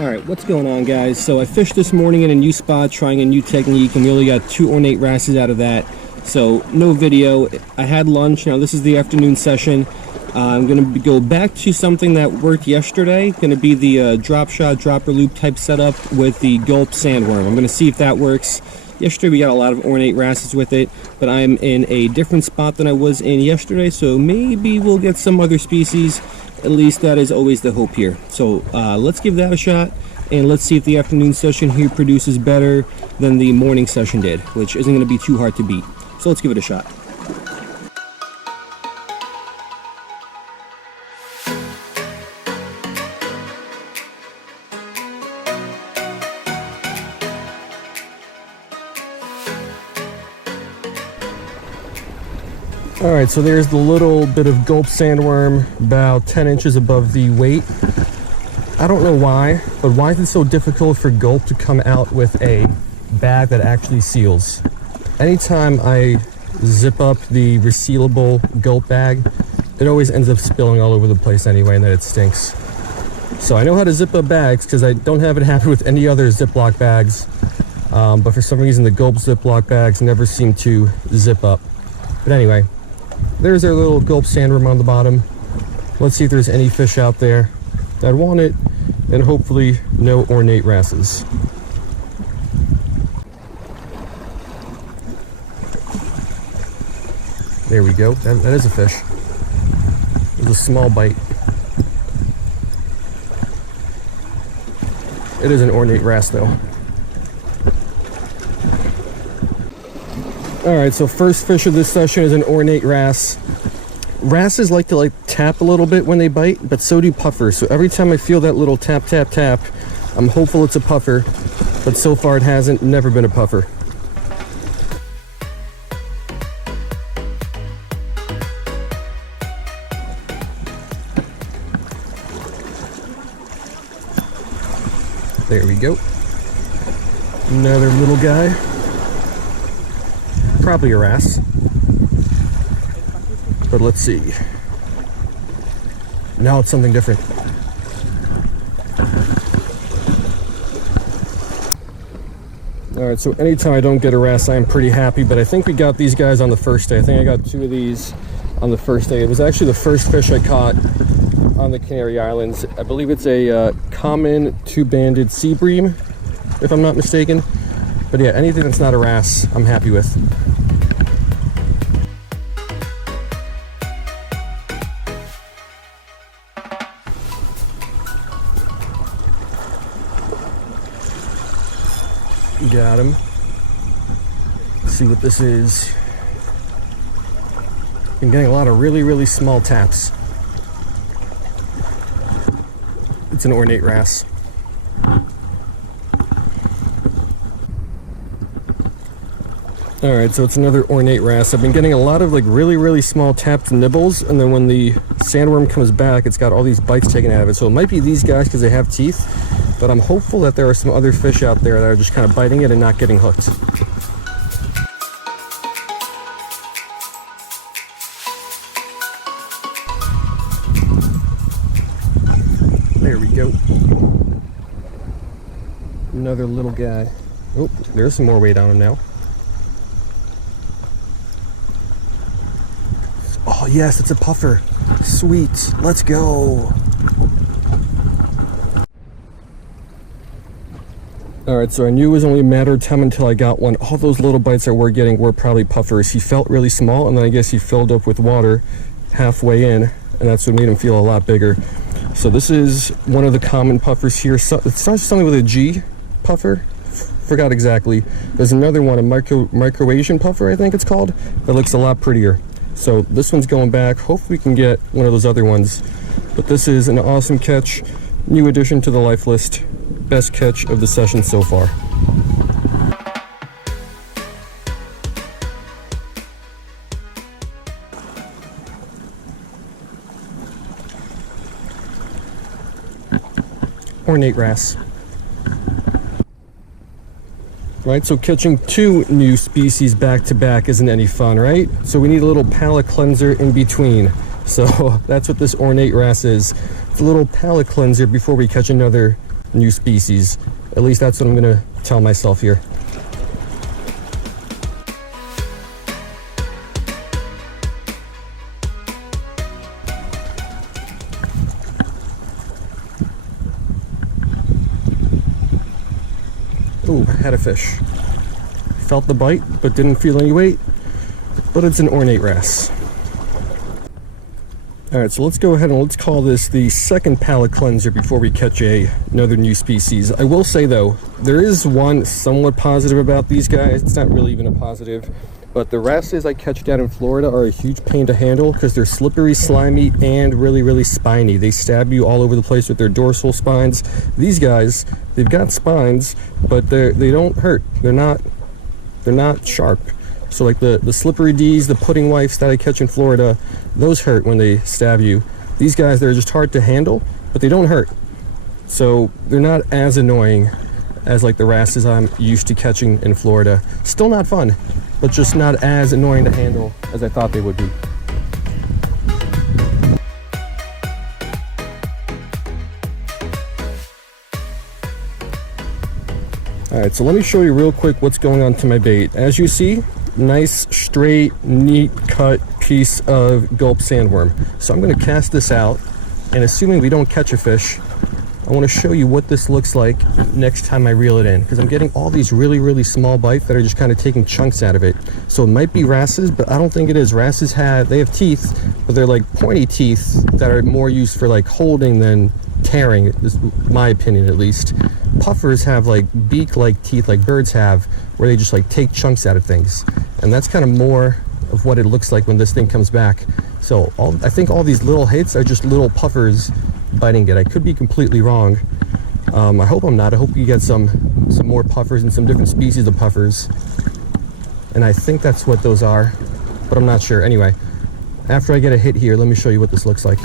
Alright, what's going on, guys? So I fished this morning in a new spot, trying a new technique, and we only got 2 ornate wrasses out of that. So no video. I had lunch. Now this is the afternoon session. I'm going to go back to something that worked yesterday. Going to be the drop shot, dropper loop type setup with the gulp sandworm. I'm going to see if that works. Yesterday we got a lot of ornate wrasses with it, but I'm in a different spot than I was in yesterday, so maybe we'll get some other species. At least that is always the hope here. So let's give that a shot, and let's see if the afternoon session here produces better than the morning session did, which isn't going to be too hard to beat. So let's give it a shot. Alright, so there's the little bit of gulp sandworm, about 10 inches above the weight. I don't know why, but why is it so difficult for gulp to come out with a bag that actually seals? Anytime I zip up the resealable gulp bag, it always ends up spilling all over the place anyway, and then it stinks. So I know how to zip up bags because I don't have it happen with any other Ziploc bags, but for some reason the gulp Ziploc bags never seem to zip up. But anyway, there's our little gulp sandworm on the bottom. Let's see if there's any fish out there that want it, and hopefully no ornate wrasses. There we go. That is a fish. It was a small bite. It is an ornate wrasse though. Alright, so first fish of this session is an ornate wrasse. Wrasses like to tap a little bit when they bite, but so do puffers. So every time I feel that little tap, tap, tap, I'm hopeful it's a puffer, but so far it hasn't, never been a puffer. There we go. Another little guy. Probably a wrasse, but let's see. Now it's something different. Alright, so anytime I don't get a wrasse, I am pretty happy, but I think we got these guys on the first day. I think I got 2 of these on the first day. It was actually the first fish I caught on the Canary Islands. I believe it's a common 2-banded sea bream, if I'm not mistaken. But yeah, anything that's not a wrasse, I'm happy with. Got him. Let's see what this is. Been getting a lot of really small taps. It's an ornate wrasse. Alright, so it's another ornate wrasse. I've been getting a lot of really small tapped nibbles, and then when the sandworm comes back, it's got all these bites taken out of it. So it might be these guys because they have teeth, but I'm hopeful that there are some other fish out there that are just kind of biting it and not getting hooked. There we go. Another little guy. Oh, there's some more weight on him now. Oh yes, it's a puffer. Sweet, let's go. Alright, so I knew it was only a matter of time until I got one. All those little bites that we're getting were probably puffers. He felt really small, and then I guess he filled up with water halfway in, and that's what made him feel a lot bigger. So this is one of the common puffers here. So it starts something with a G, puffer. Forgot exactly. There's another one, a Macaronesian puffer, I think it's called, that looks a lot prettier. So this one's going back. Hopefully we can get one of those other ones. But this is an awesome catch. New addition to the life list. Best catch of the session so far. Ornate wrasse. Right, so catching 2 new species back to back isn't any fun, right? So we need a little palate cleanser in between. So that's what this ornate wrasse is. It's a little palate cleanser before we catch another new species. At least that's what I'm gonna tell myself here. Ooh, had a fish. Felt the bite, but didn't feel any weight. But it's an ornate wrasse. Alright, so let's go ahead and let's call this the second palate cleanser before we catch another new species. I will say though, there is one somewhat positive about these guys. It's not really even a positive. But the wrasses I catch down in Florida are a huge pain to handle because they're slippery, slimy, and really, really spiny. They stab you all over the place with their dorsal spines. These guys, they've got spines, but they don't hurt. They're not sharp. So like the slippery D's, the pudding wipes that I catch in Florida, those hurt when they stab you. These guys, they're just hard to handle, but they don't hurt. So they're not as annoying as like the wrasses I'm used to catching in Florida. Still not fun, but just not as annoying to handle as I thought they would be. Alright, so let me show you real quick what's going on to my bait. As you see, nice, straight, neat cut piece of gulp sandworm. So I'm going to cast this out, and assuming we don't catch a fish, I want to show you what this looks like next time I reel it in, because I'm getting all these really, really small bites that are just kind of taking chunks out of it. So it might be wrasses, but I don't think it is. Wrasses they have teeth, but they're like pointy teeth that are more used for like holding than tearing, is my opinion at least. Puffers have like beak-like teeth like birds have, where they just like take chunks out of things. And that's kind of more of what it looks like when this thing comes back. So I think all these little hits are just little puffers biting it. I could be completely wrong. I hope I'm not. I hope you get some more puffers and some different species of puffers. And I think that's what those are, but I'm not sure. Anyway, after I get a hit here, let me show you what this looks like.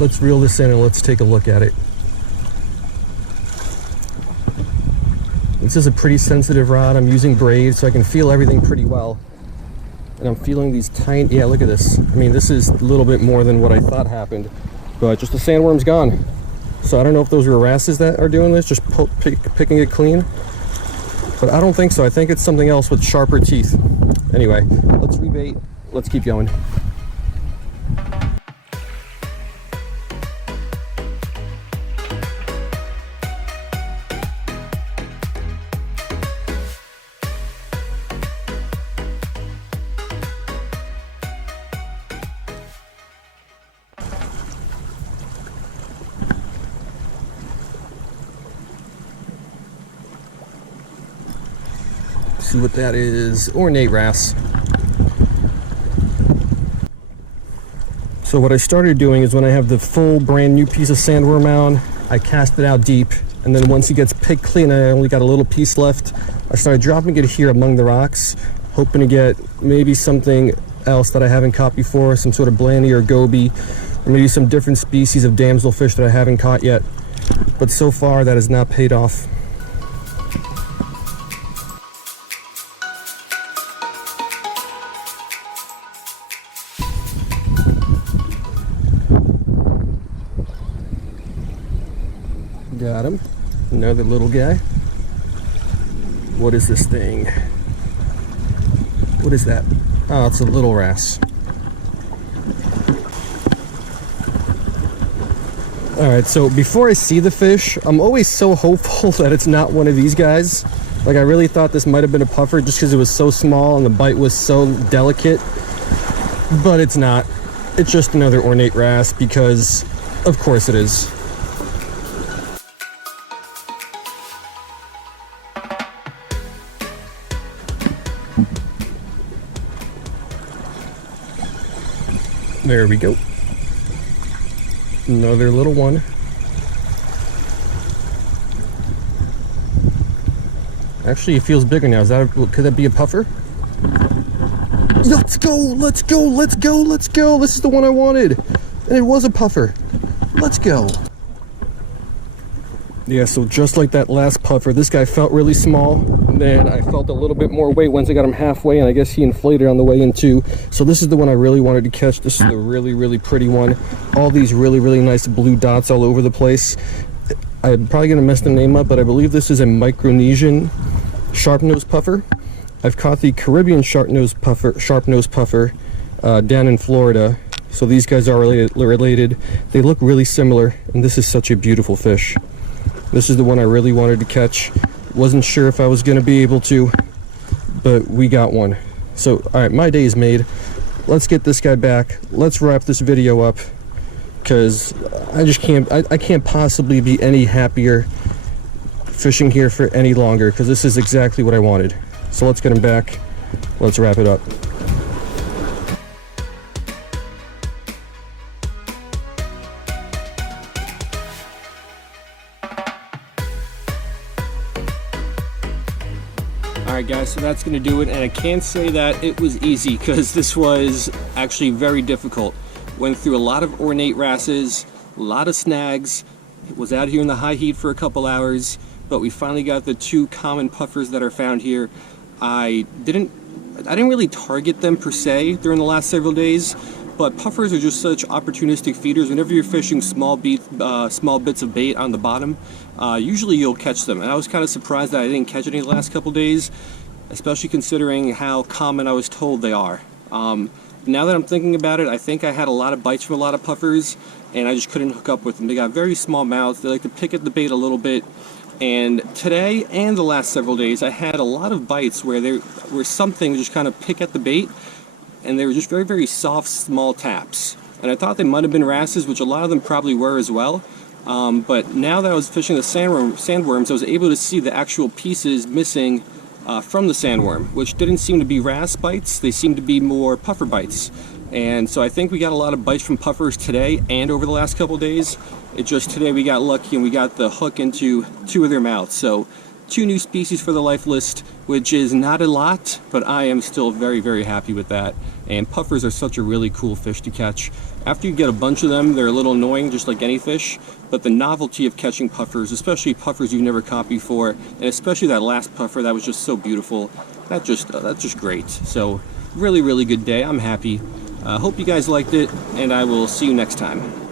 Let's reel this in and let's take a look at it. This is a pretty sensitive rod. I'm using braid so I can feel everything pretty well. And I'm feeling these tiny, yeah, look at this. I mean, this is a little bit more than what I thought happened, but just the sandworm's gone. So I don't know if those are wrasses that are doing this, just picking it clean. But I don't think so. I think it's something else with sharper teeth. Anyway, let's rebait. Let's keep going. See what that is. Ornate wrasse. So what I started doing is when I have the full brand new piece of sandworm on, I cast it out deep, and then once it gets picked clean, I only got a little piece left, I started dropping it here among the rocks, hoping to get maybe something else that I haven't caught before, some sort of blanny or goby, or maybe some different species of damselfish that I haven't caught yet. But so far that has not paid off. Got him. Another little guy. What is this thing? What is that? Oh, it's a little wrasse. Alright, so before I see the fish, I'm always so hopeful that it's not one of these guys. Like, I really thought this might have been a puffer just because it was so small and the bite was so delicate. But it's not. It's just another ornate wrasse because, of course it is. There we go. Another little one. Actually, it feels bigger now. Could that be a puffer? Let's go, let's go, let's go, let's go. This is the one I wanted. And it was a puffer. Let's go. Yeah, so just like that last puffer, this guy felt really small. And then I felt a little bit more weight once I got him halfway, and I guess he inflated on the way in too. So this is the one I really wanted to catch. This is the really, really pretty one. All these really, really nice blue dots all over the place. I'm probably going to mess the name up, but I believe this is a Macaronesian sharpnose puffer. I've caught the Caribbean sharpnose puffer down in Florida. So these guys are related. They look really similar, and this is such a beautiful fish. This is the one I really wanted to catch. Wasn't sure if I was going to be able to, but we got one. So, all right, my day is made. Let's get this guy back. Let's wrap this video up, because I just can't, I can't possibly be any happier fishing here for any longer, because this is exactly what I wanted. So let's get him back. Let's wrap it up. Alright guys, so that's going to do it, and I can't say that it was easy, because this was actually very difficult. Went through a lot of ornate wrasses, a lot of snags, was out here in the high heat for a couple hours, but we finally got the two common puffers that are found here. I didn't really target them per se during the last several days, but puffers are just such opportunistic feeders. Whenever you're fishing small bits of bait on the bottom, usually you'll catch them. And I was kind of surprised that I didn't catch any the last couple days, especially considering how common I was told they are. Now that I'm thinking about it, I think I had a lot of bites from a lot of puffers, and I just couldn't hook up with them. They got very small mouths. They like to pick at the bait a little bit. And today and the last several days, I had a lot of bites where something just kind of pick at the bait, and they were just very, very soft, small taps. And I thought they might have been wrasses, which a lot of them probably were as well. But now that I was fishing the sandworms, I was able to see the actual pieces missing from the sandworm, which didn't seem to be wrasse bites. They seemed to be more puffer bites. And so I think we got a lot of bites from puffers today and over the last couple days. It just today we got lucky and we got the hook into two of their mouths. So 2 new species for the life list, which is not a lot, but I am still very, very happy with that. And puffers are such a really cool fish to catch. After you get a bunch of them, they're a little annoying, just like any fish, but the novelty of catching puffers, especially puffers you've never caught before, and especially that last puffer that was just so beautiful, that's just great. So really, really good day. I'm happy. Hope you guys liked it, and I will see you next time.